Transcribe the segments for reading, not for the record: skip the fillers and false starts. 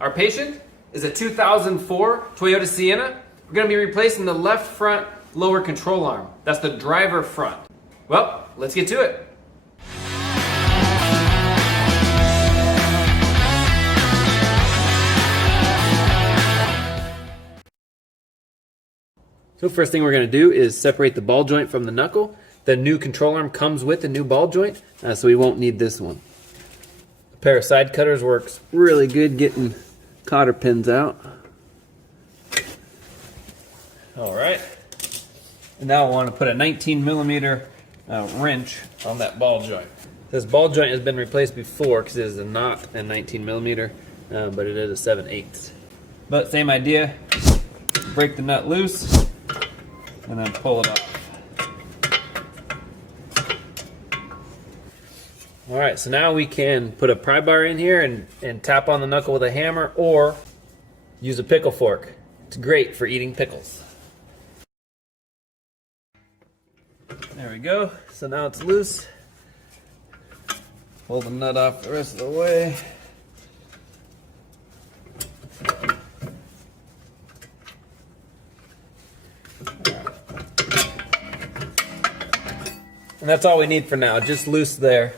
Our patient is a 2004 Toyota Sienna. We're going to be replacing the left front lower control arm. That's the driver front. Well, let's get to it. So first thing we're going to do is separate the ball joint from the knuckle. The new control arm comes with a new ball joint, so we won't need this one. A pair of side cutters works really good getting cotter pins out. All right. And now I want to put a 19 millimeter wrench on that ball joint. This ball joint has been replaced before because it is not a 19 millimeter, but it is a 7/8. But same idea. Break the nut loose and then pull it off. All right, so now we can put a pry bar in here and tap on the knuckle with a hammer or use a pickle fork. It's great for eating pickles. There we go. So now it's loose. Pull the nut off the rest of the way. And that's all we need for now, just loose there.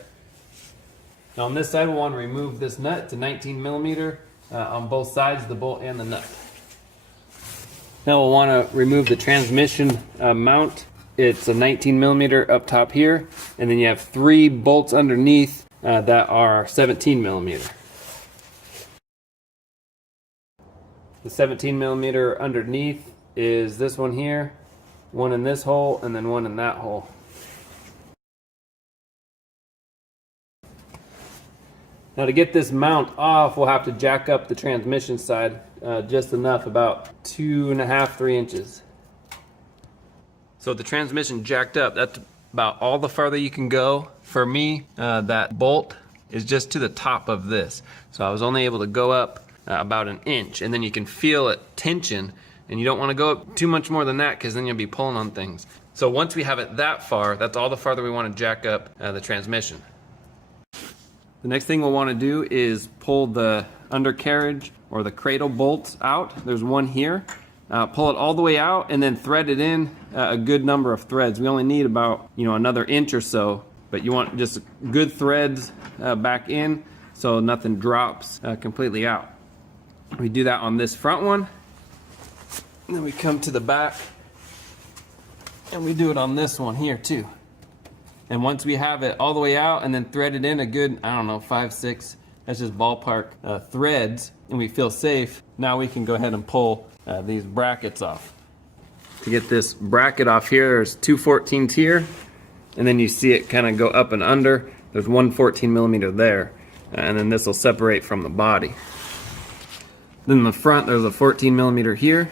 Now on this side we'll want to remove this nut. It's a 19 millimeter on both sides, the bolt and the nut. Now we'll want to remove the transmission mount. It's a 19 millimeter up top here, and then you have 3 bolts underneath that are 17 millimeter. The 17 millimeter underneath is this one here, one in this hole, and then one in that hole. Now to get this mount off, we'll have to jack up the transmission side just enough, about 2.5 to 3 inches. So the transmission jacked up, that's about all the farther you can go. For me, that bolt is just to the top of this. So I was only able to go up about 1 inch, and then you can feel it tension, and you don't want to go up too much more than that because then you'll be pulling on things. So once we have it that far, that's all the farther we want to jack up the transmission. The next thing we'll want to do is pull the undercarriage or the cradle bolts out. There's one here. Pull it all the way out and then thread it in a good number of threads. We only need about another inch or so, but you want just good threads back in so nothing drops completely out. We do that on this front one, and then we come to the back and we do it on this one here too. And once we have it all the way out and then thread it in a good, I don't know, 5, 6, that's just ballpark threads, and we feel safe, now we can go ahead and pull these brackets off. To get this bracket off here, there's 2 14s here, and then you see it kind of go up and under. There's 1 14 millimeter there, and then this will separate from the body. Then in the front, there's a 14 millimeter here,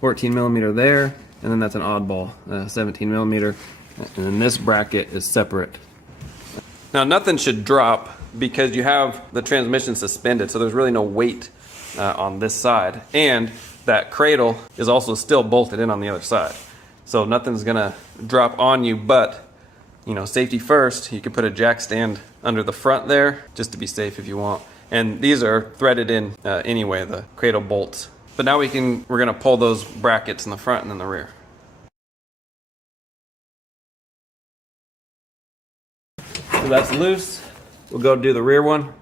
14 millimeter there, and then that's an oddball, 17 millimeter. And then this bracket is separate. Now nothing should drop because you have the transmission suspended, so there's really no weight on this side. And that cradle is also still bolted in on the other side. So nothing's gonna drop on you, but safety first, you can put a jack stand under the front there just to be safe if you want. And these are threaded in anyway, the cradle bolts. But now we're gonna pull those brackets in the front and in the rear. So that's loose. We'll go do the rear one.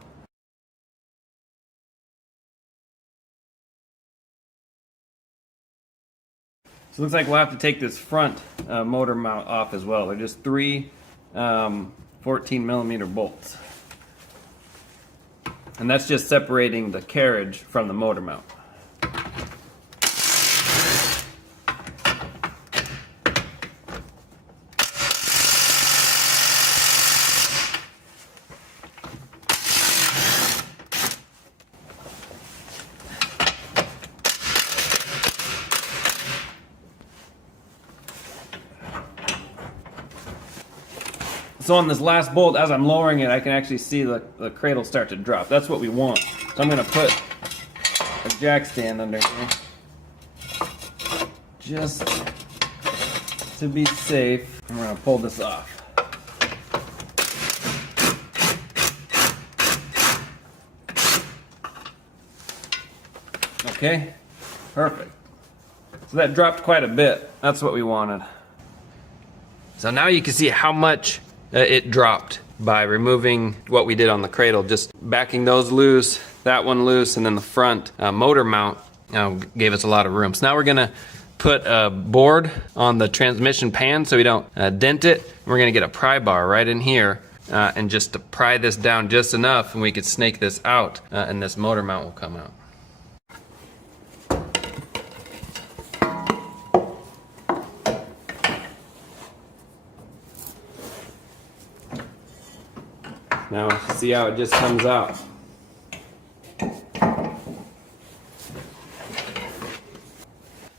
So it looks like we'll have to take this front motor mount off as well. They're just 3 14 millimeter bolts. And that's just separating the carriage from the motor mount. So on this last bolt, as I'm lowering it, I can actually see the cradle start to drop. That's what we want. So I'm going to put a jack stand under here, just to be safe. And we're going to pull this off. Okay, perfect. So that dropped quite a bit. That's what we wanted. So now you can see how much it dropped by removing what we did on the cradle, just backing those loose, that one loose, and then the front motor mount gave us a lot of room. So now we're gonna put a board on the transmission pan so we don't dent it. We're gonna get a pry bar right in here and just to pry this down just enough, and we could snake this out and this motor mount will come out. Now see how it just comes out.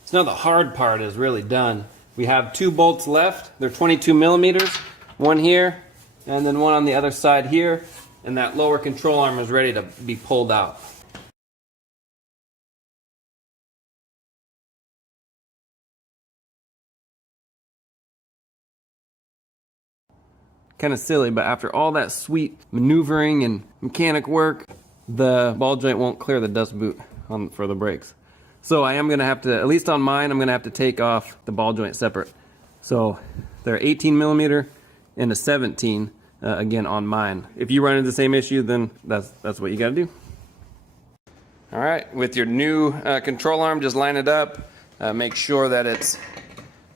So now the hard part is really done. We have 2 bolts left. They're 22 millimeters. One here, and then one on the other side here. And that lower control arm is ready to be pulled out. Kind of silly, but after all that sweet maneuvering and mechanic work, the ball joint won't clear the dust boot for the brakes. So I am gonna have to, at least on mine, I'm gonna have to take off the ball joint separate. So they're 18 millimeter and a 17, again on mine. If you run into the same issue, then that's what you gotta do. All right, with your new control arm, just line it up. Make sure that it's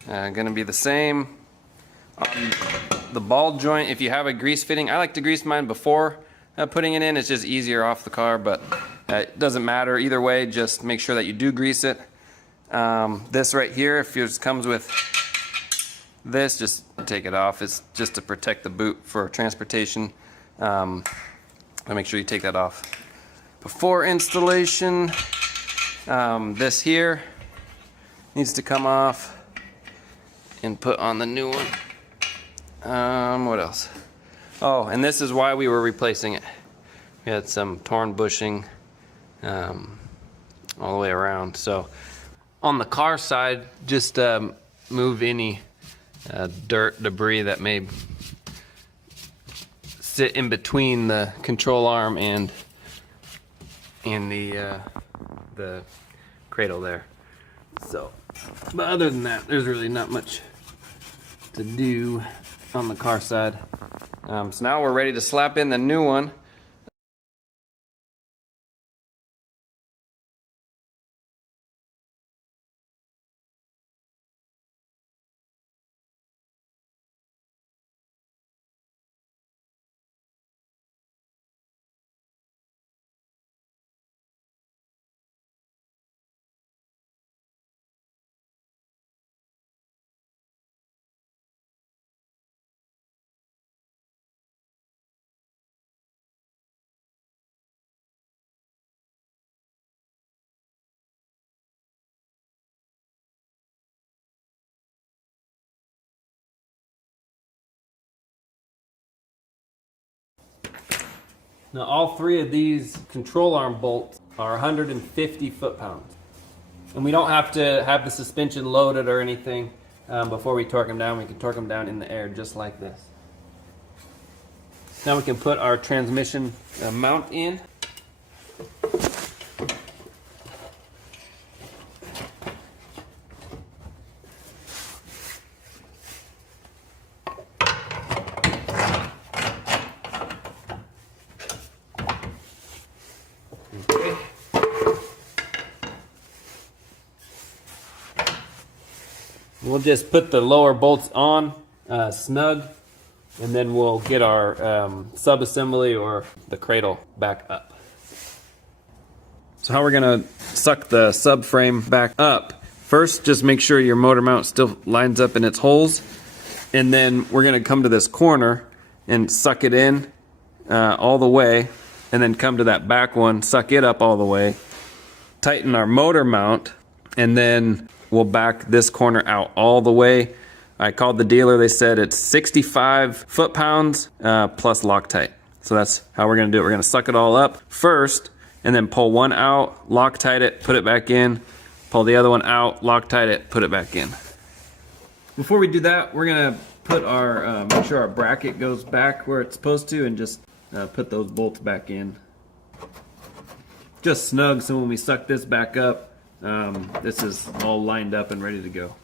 gonna be the same. The ball joint, if you have a grease fitting, I like to grease mine before putting it in. It's just easier off the car, but it doesn't matter either way. Just make sure that you do grease it. This right here, if yours comes with this, just take it off. It's just to protect the boot for transportation. Make sure you take that off before installation. This here needs to come off and put on the new one. What else? Oh, and this is why we were replacing it. We had some torn bushing all the way around. So on the car side, just move any dirt, debris that may sit in between the control arm and the cradle there. So, but other than that, there's really not much to do on the car side. So now we're ready to slap in the new one. Now all 3 of these control arm bolts are 150 foot-pounds. And we don't have to have the suspension loaded or anything before we torque them down. We can torque them down in the air just like this. Now we can put our transmission mount in. We'll just put the lower bolts on snug, and then we'll get our sub-assembly or the cradle back up. So how we're gonna suck the subframe back up. First, just make sure your motor mount still lines up in its holes, and then we're gonna come to this corner and suck it in all the way, and then come to that back one, suck it up all the way, tighten our motor mount, and then we'll back this corner out all the way. I called the dealer, they said it's 65 foot-pounds plus Loctite. So that's how we're gonna do it. We're gonna suck it all up first, and then pull one out, Loctite it, put it back in, pull the other one out, Loctite it, put it back in. Before we do that, we're gonna put our, make sure our bracket goes back where it's supposed to, and just put those bolts back in. just snug, so when we suck this back up, this is all lined up and ready to go.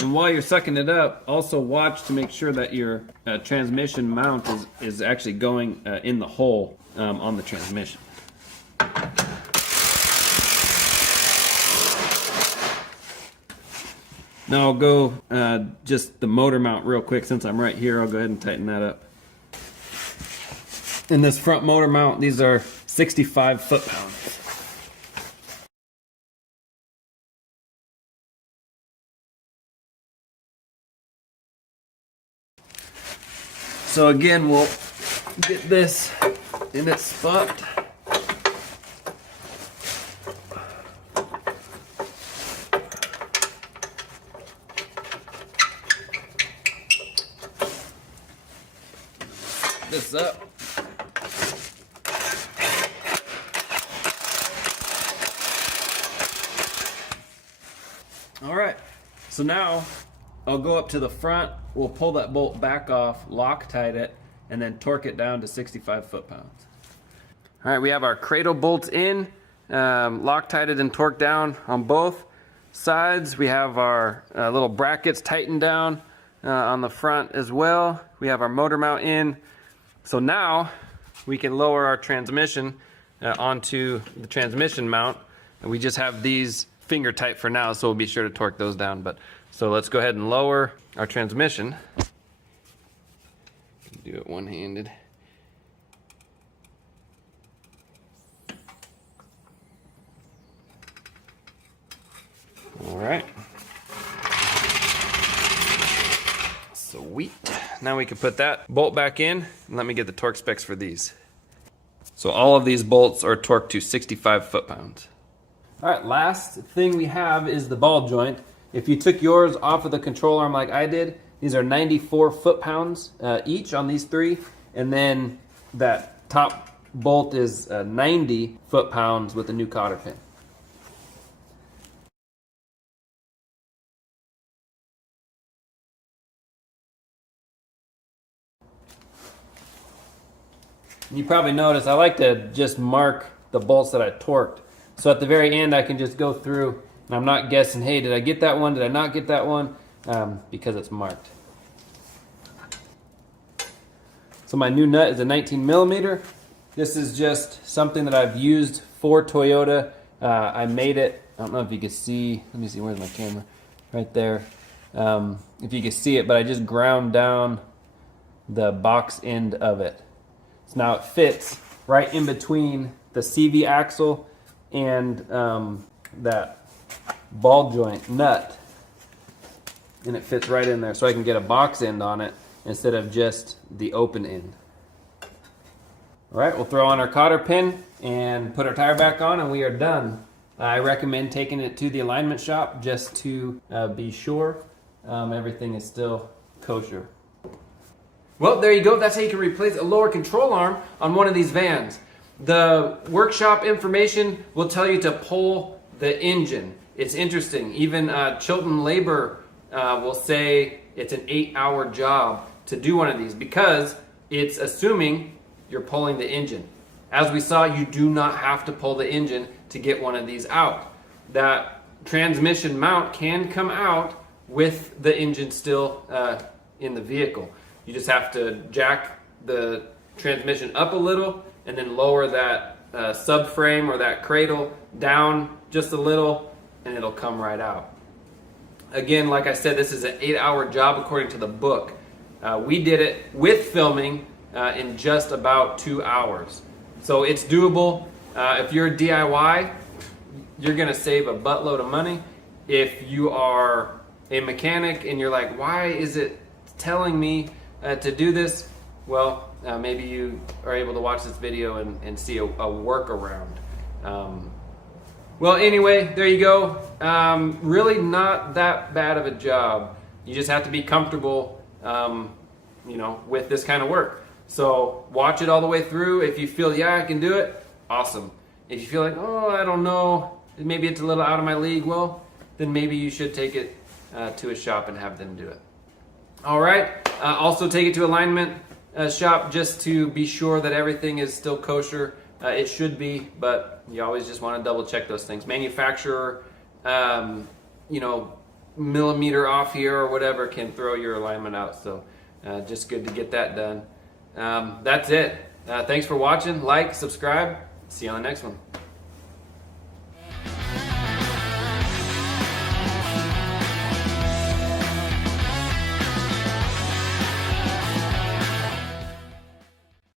And while you're sucking it up, also watch to make sure that your transmission mount is actually going in the hole on the transmission. Now I'll go just the motor mount real quick. Since I'm right here, I'll go ahead and tighten that up. In this front motor mount, these are 65 foot-pounds. So again, we'll get this in its spot. This up. All right, so now I'll go up to the front, we'll pull that bolt back off, Loctite it, and then torque it down to 65 foot-pounds. All right, we have our cradle bolts in, Loctited and torqued down on both sides. We have our little brackets tightened down on the front as well. We have our motor mount in. So now we can lower our transmission onto the transmission mount, and we just have these finger tight for now, so we'll be sure to torque those down. But so let's go ahead and lower our transmission. Do it one-handed. All right. Sweet. Now we can put that bolt back in, and let me get the torque specs for these. So all of these bolts are torqued to 65 foot-pounds. All right, last thing we have is the ball joint. If you took yours off of the control arm like I did, these are 94 foot-pounds each on these three, and then that top bolt is 90 foot-pounds with a new cotter pin. You probably noticed I like to just mark the bolts that I torqued. So at the very end I can just go through and I'm not guessing, hey, did I get that one? Did I not get that one? Because it's marked. So my new nut is a 19 millimeter. This is just something that I've used for Toyota. I made it, I don't know if you can see, let me see, where's my camera? Right there. If you can see it, but I just ground down the box end of it. So now it fits right in between the CV axle and that ball joint nut, and it fits right in there, so I can get a box end on it instead of just the open end. All right, we'll throw on our cotter pin and put our tire back on, and we are done. I recommend taking it to the alignment shop just to be sure everything is still kosher. Well, there you go. That's how you can replace a lower control arm on one of these vans. The workshop information will tell you to pull the engine. It's interesting. Even Chilton Labor will say it's an 8-hour job to do one of these because it's assuming you're pulling the engine. As we saw, you do not have to pull the engine to get one of these out. That transmission mount can come out with the engine still in the vehicle. You just have to jack the transmission up a little and then lower that subframe or that cradle down just a little, and it'll come right out. Again, like I said, this is an 8-hour job according to the book. We did it with filming in just about 2 hours. So it's doable. If you're a DIY, you're gonna save a buttload of money. If you are a mechanic and you're like, why is it telling me to do this? Well, maybe you are able to watch this video and see a workaround. Well, anyway, there you go. Really not that bad of a job. You just have to be comfortable, with this kind of work. So watch it all the way through. If you feel, yeah, I can do it, awesome. If you feel like, oh, I don't know, maybe it's a little out of my league, well, then maybe you should take it to a shop and have them do it. All right. Also take it to alignment shop just to be sure that everything is still kosher. It should be, but you always just want to double check those things. Manufacturer, you know, millimeter off here or whatever can throw your alignment out. So just good to get that done. That's it. Thanks for watching. Like, subscribe. See you on the next one.